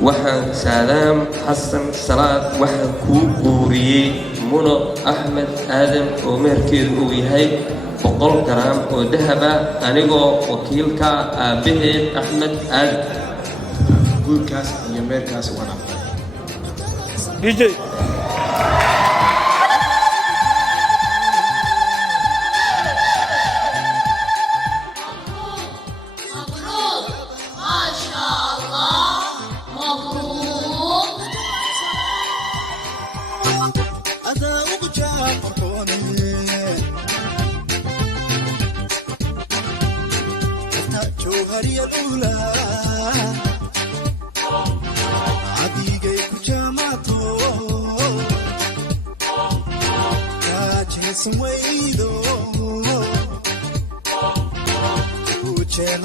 waxaan Saadaam Xasan Salaad waxaan kuu guuriyey Muno Axmed Aadan oo meherkeedu uu yahay 100 garaam oo dahab ah anigoo wakiilka aabaheed Axmed Aadan guurkaas iyo meherkaas waa DJ جوهري الأولى عبيقي كجاماتو كاجه سمويدو وجه